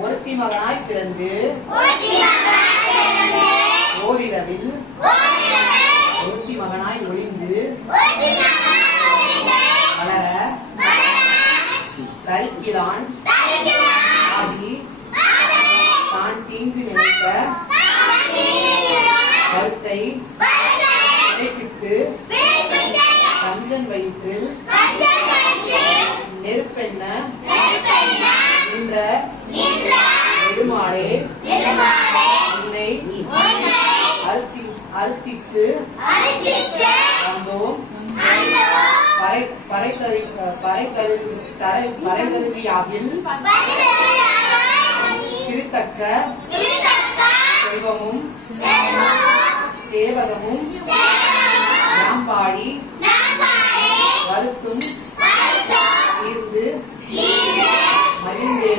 ஒருத்தி மகனாய் பிறந்து ஓரிரவில் ஒருத்தி மகனாய் ஒளிந்து வளர தரிக்கிறான் ஆகி தான் தீங்கு நினைத்த கருத்தை இணைப்பித்து கஞ்சன் வயிற்றில் நெருப்பெண்ண நின்ற நெடுமாடே உன்னை அறுத்தித்து வந்தோம் பறைகருவியாகில் திருத்தக்க செல்வமும் சேவகமும் நாம்பாடி வருத்தும் ஈர்ந்து மகிழ்ந்தே